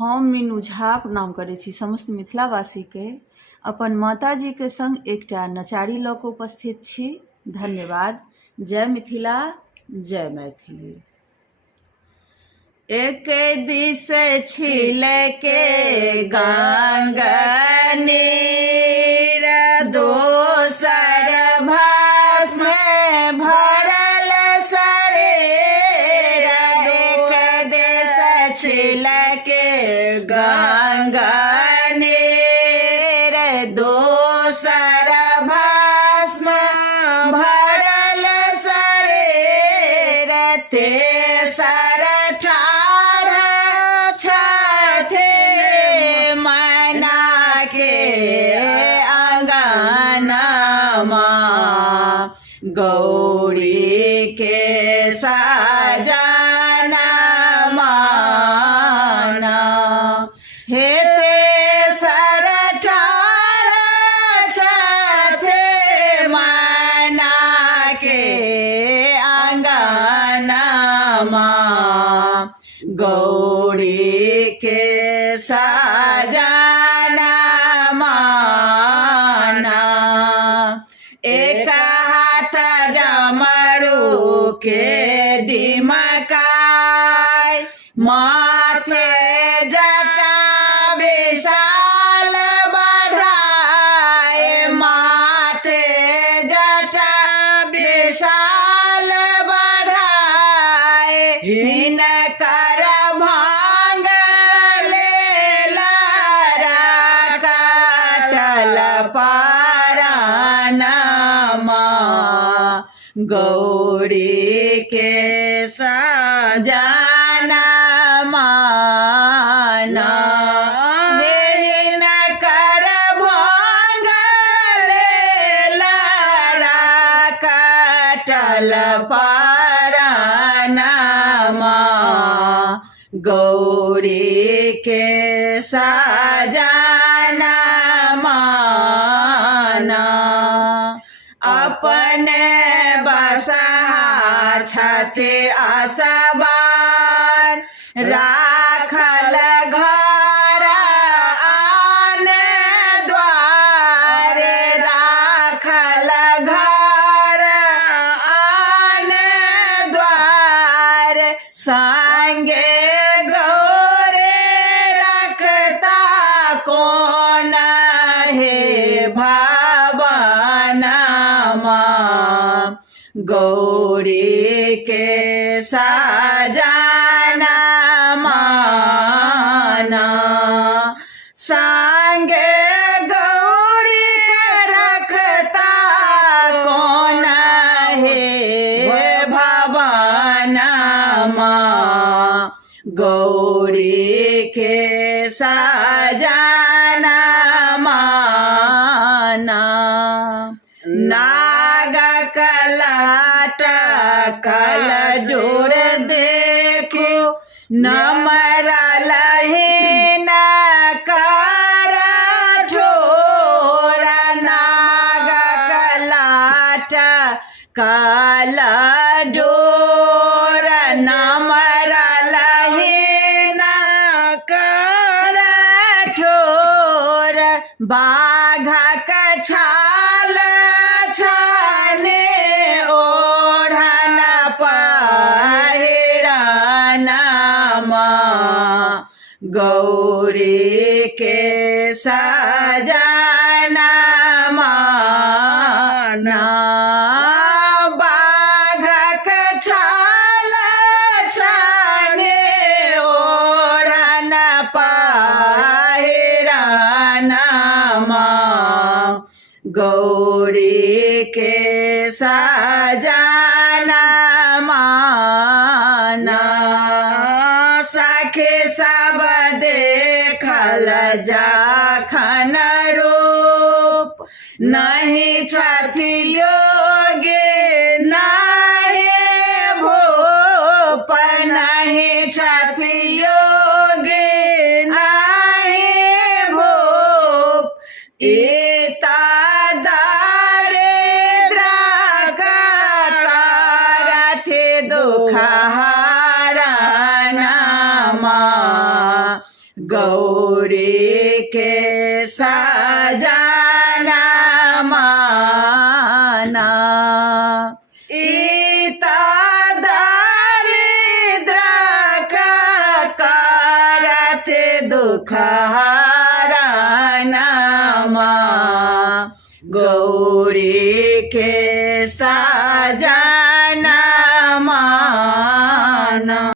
हम मीनू झा प्रणाम करै छी समस्त मिथिलावासी के। अपन माताजी के संग एकटा नचारी लऽ कऽ उपस्थित छी। धन्यवाद। जय मिथिला, जय मैथिली। एक दिस छिलके गंगा नीर, दोसर भस्म भरल शरीर। एक दिस छिलके गंगा नीर, दोसर भस्म भरल शरीर। तेसर ठाढ़ छथे मैना के अंगनमा, गौरी के सजनमा ना। हे तेसर ठाढ़ छथे मैना के अंगनमा, गौरी के सजनमा ना। एक हाथ डमरू के डिमकाय, माथे जटा विशाल बढ़ाए। माथे जटा विशाल बढ़ाए, हिनकर भांग लेला कटल पारानमा, गौरी के सजनमा ना। हिनकर भांग लेला कटल पारानमा, गौरी के सजनमा ना। अपने बसहा छथि असबान, राखल घर आन द्वार। राखल घर आन द्वार, संगे गौरे रखता कौन हे भवनमा, गौरी के सजनमा ना। संगे गौरी के रखता कौन हे भवनमा, गौरी के सजनमा ना। नागक लटकल डोर देखो, नमरलहिन कर ठोर। नागक लटकल डोर, नमरलहिन कर ठोर। बाघक छाल छाने ओढ़न पहिरनमा, गौरी के सजनमा ना। बाघक छाल छाने ओढ़न पहिरनमा, गौरी के सजनमा ना। सखी सब देखल जखन रूप, नहीं छथि योगी नहीं भूप। नहीं छथि योगी नहीं भूप, इता दारिद्र करथि दुख हरणमा, गौरी के सजना माना इता दरिद्र का करत दुख हरणमा गौरी के सजना